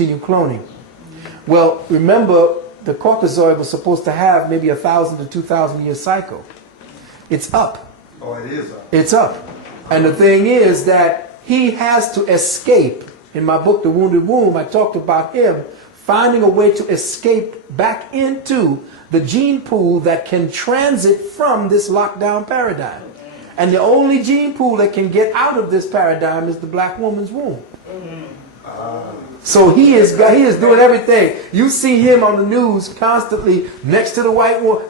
continue cloning. Well, remember, the Caucasoid was supposed to have maybe 1,000 to 2,000 year cycle. It's up. Oh, it is up. It's up. And the thing is that he has to escape. In my book, The Wounded Womb, I talked about him finding a way to escape back into the gene pool that can transit from this lockdown paradigm. And the only gene pool that can get out of this paradigm is the black woman's womb. So he is doing everything. You see him on the news constantly next to the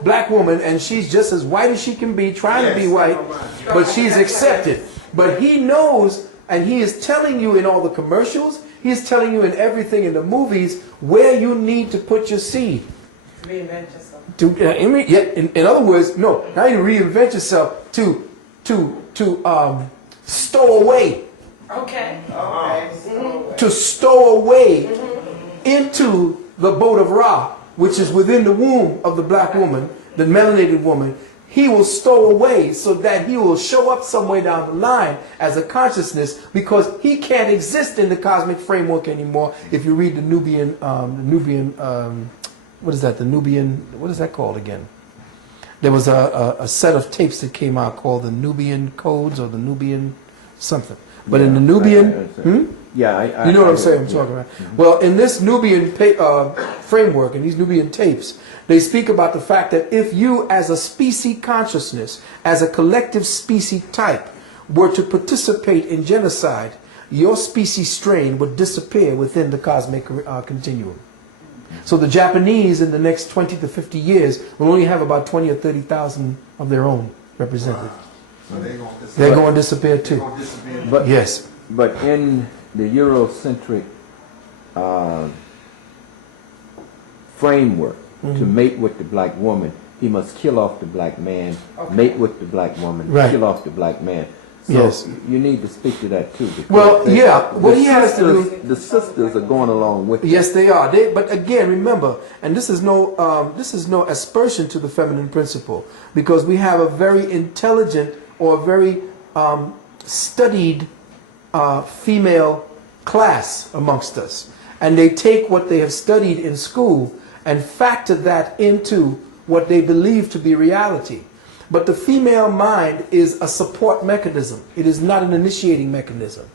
black woman, and she's just as white as she can be, trying to be white, but she's accepted. But he knows, and he is telling you in all the commercials, he's telling you in everything in the movies where you need to put your seed. Reinvent yourself. In other words, no, not even reinvent yourself, to stow away. Okay. To stow away into the boat of Ra, which is within the womb of the black woman, the melanated woman. He will stow away so that he will show up somewhere down the line as a consciousness, because he can't exist in the cosmic framework anymore. If you read the Nubian, what is that? The Nubian, what is that called again? There was a set of tapes that came out called the Nubian Codes or the Nubian something. But in the Nubian, you know what I'm saying? I'm talking about. Well, in this Nubian framework, in these Nubian tapes, they speak about the fact that if you, as a species consciousness, as a collective species type, were to participate in genocide, your species strain would disappear within the cosmic continuum. So the Japanese in the next 20 to 50 years will only have about 20 or 30,000 of their own represented. So they're going to disappear too. But yes. But in the Eurocentric framework, to mate with the black woman, he must kill off the black man, mate with the black woman, kill off the black man. So you need to speak to that too. Well, yeah. What he has to do. The sisters are going along with it. Yes, they are. But again, remember, and this is no aspersion to the feminine principle, because we have a very intelligent or very studied female class amongst us, and they take what they have studied in school and factor that into what they believe to be reality. But the female mind is a support mechanism. It is not an initiating mechanism.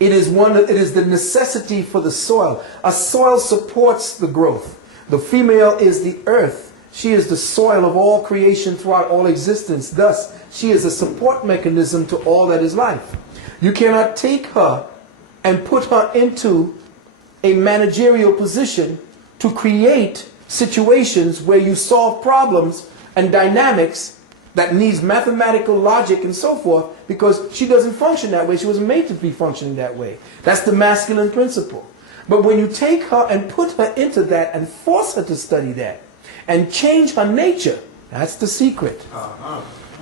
It is the necessity for the soil. A soil supports the growth. The female is the earth. She is the soil of all creation throughout all existence. Thus, she is a support mechanism to all that is life. You cannot take her and put her into a managerial position to create situations where you solve problems and dynamics that needs mathematical logic and so forth, because she doesn't function that way. She wasn't made to be functioning that way. That's the masculine principle. But when you take her and put her into that and force her to study that and change her nature, that's the secret.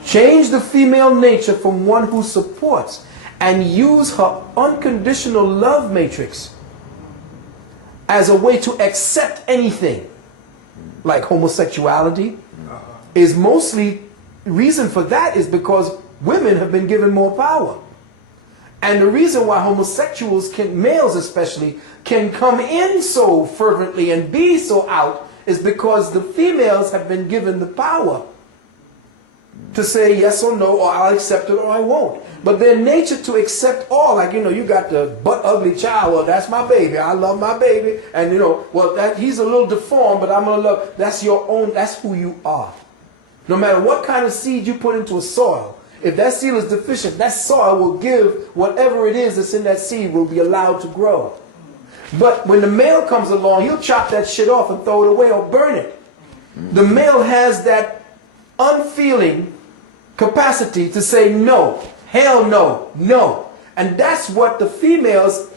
Change the female nature from one who supports and use her unconditional love matrix as a way to accept anything, like homosexuality, is mostly, reason for that is because women have been given more power. And the reason why homosexuals males especially, can come in so fervently and be so out is because the females have been given the power to say yes or no, or I'll accept it or I won't. But their nature to accept all, like, you got the butt ugly child, well, that's my baby, I love my baby, and well, he's a little deformed, but I'm going to love, that's your own, that's who you are. No matter what kind of seed you put into a soil, if that seed is deficient, that soil will give whatever it is that's in that seed will be allowed to grow. But when the male comes along, he'll chop that shit off and throw it away or burn it. The male has that unfeeling capacity to say no, hell no, no. And that's what the females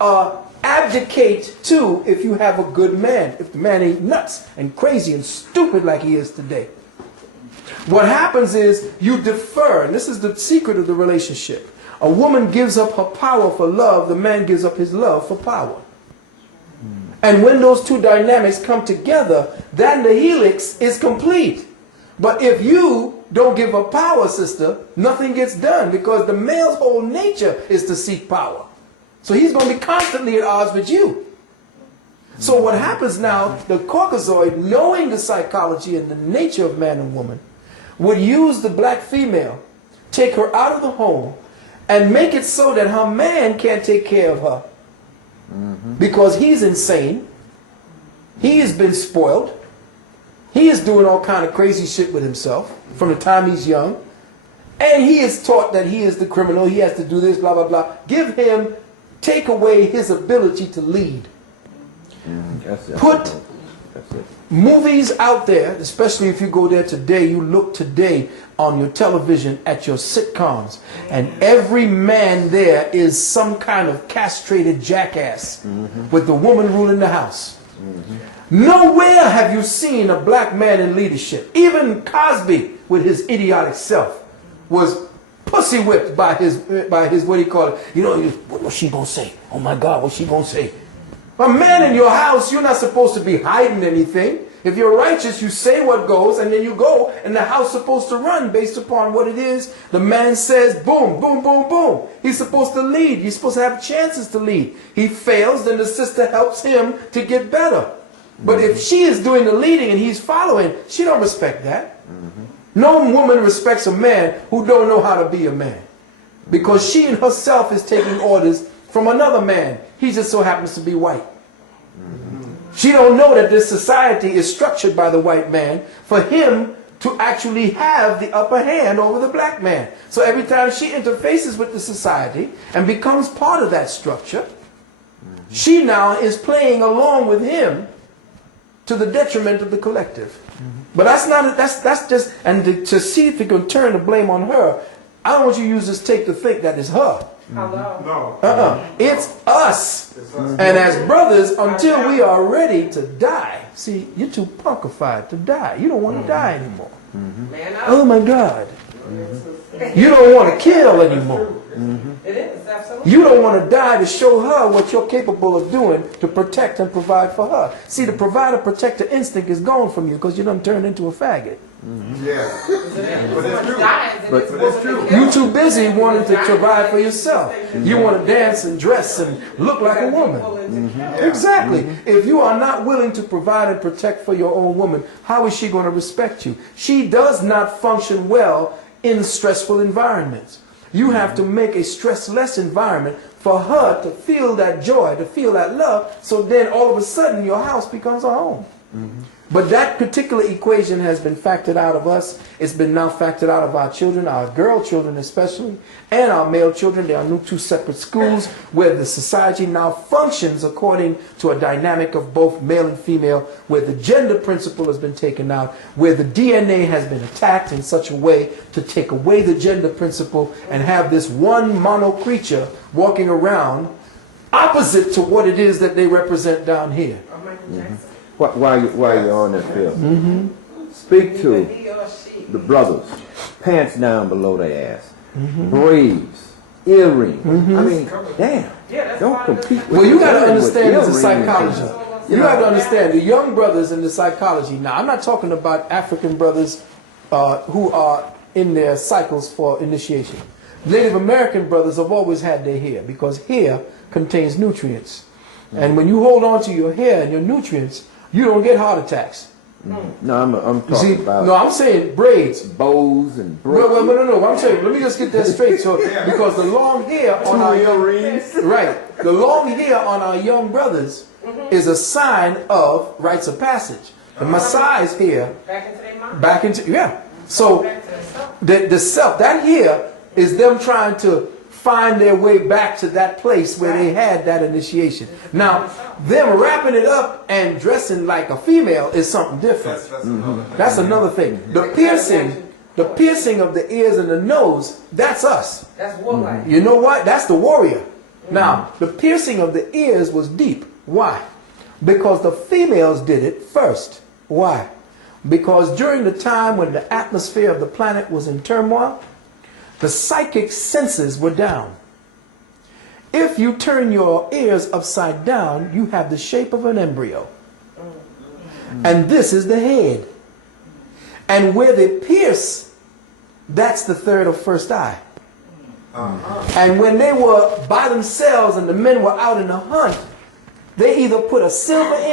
abdicate to if you have a good man, if the man ain't nuts and crazy and stupid like he is today. What happens is you defer, and this is the secret of the relationship. A woman gives up her power for love, the man gives up his love for power. And when those two dynamics come together, then the helix is complete. But if you don't give up power, sister, nothing gets done, because the male's whole nature is to seek power. So he's going to be constantly at odds with you. So what happens now, the Caucasoid, knowing the psychology and the nature of man and woman, would use the black female, take her out of the home, and make it so that her man can't take care of her. Because he's insane. He has been spoiled. He is doing all kind of crazy shit with himself from the time he's young. And he is taught that he is the criminal. He has to do this, blah, blah, blah. Take away his ability to lead. Put movies out there, especially if you go there today, you look today on your television at your sitcoms, and every man there is some kind of castrated jackass with the woman ruling the house. Nowhere have you seen a black man in leadership. Even Cosby, with his idiotic self, was pussy whipped by his what do you call it? You know, what's she gonna say? Oh my God, what's she gonna say? A man in your house, you're not supposed to be hiding anything. If you're righteous, you say what goes, and then you go, and the house is supposed to run based upon what it is. The man says, boom, boom, boom, boom. He's supposed to lead. He's supposed to have chances to lead. He fails, then the sister helps him to get better. But if she is doing the leading and he's following, she don't respect that. No woman respects a man who don't know how to be a man, because she in herself is taking orders from another man. He just so happens to be white. She don't know that this society is structured by the white man for him to actually have the upper hand over the black man. So every time she interfaces with the society and becomes part of that structure, she now is playing along with him to the detriment of the collective. But that's just, and to see if you can turn the blame on her, I don't want you to use this tape to think that it's her. Hello. No. It's us. And as brothers, until we are ready to die. See, you're too punkified to die. You don't want to die anymore. Oh my God. You don't want to kill anymore. It is, absolutely. You don't want to die to show her what you're capable of doing to protect and provide for her. See, the provider-protector instinct is gone from you because you done turned into a faggot. Yeah. But it's true. You're too busy wanting to provide for yourself. You want to dance and dress and look like a woman. Exactly. If you are not willing to provide and protect for your own woman, how is she going to respect you? She does not function well in stressful environments. You have to make a stress-less environment for her to feel that joy, to feel that love, so then all of a sudden your house becomes a home. But that particular equation has been factored out of us. It's been now factored out of our children, our girl children especially, and our male children. There are new two separate schools where the society now functions according to a dynamic of both male and female, where the gender principle has been taken out, where the DNA has been attacked in such a way to take away the gender principle and have this one mono creature walking around opposite to what it is that they represent down here. While you're on that, Phil, speak to the brothers. Pants down below their ass, braids, earrings. I mean, damn, don't compete with. Well, you got to understand it's a earrings. psychology. You got to understand the young brothers in the psychology. Now, I'm not talking about African brothers who are in their cycles for initiation. Native American brothers have always had their hair because hair contains nutrients. And when you hold on to your hair and your nutrients, you don't get heart attacks. No, I'm talking about. No, I'm saying braids, bows and braids. No. I'm saying, let me just get that straight. So, because the long hair on our the long hair on our young brothers is a sign of rites of passage. The Maasai's hair back into So the self, that hair is them trying to find their way back to that place where they had that initiation. Now, them wrapping it up and dressing like a female is something different. That's another thing. The piercing of the ears and the nose, that's us. That's warlike. You know what? That's the warrior. Now, the piercing of the ears was deep. Why? Because the females did it first. Why? Because during the time when the atmosphere of the planet was in turmoil, the psychic senses were down. If you turn your ears upside down, you have the shape of an embryo. And this is the head. And where they pierce, that's the third or first eye. And when they were by themselves and the men were out in a hunt, They either put a silver in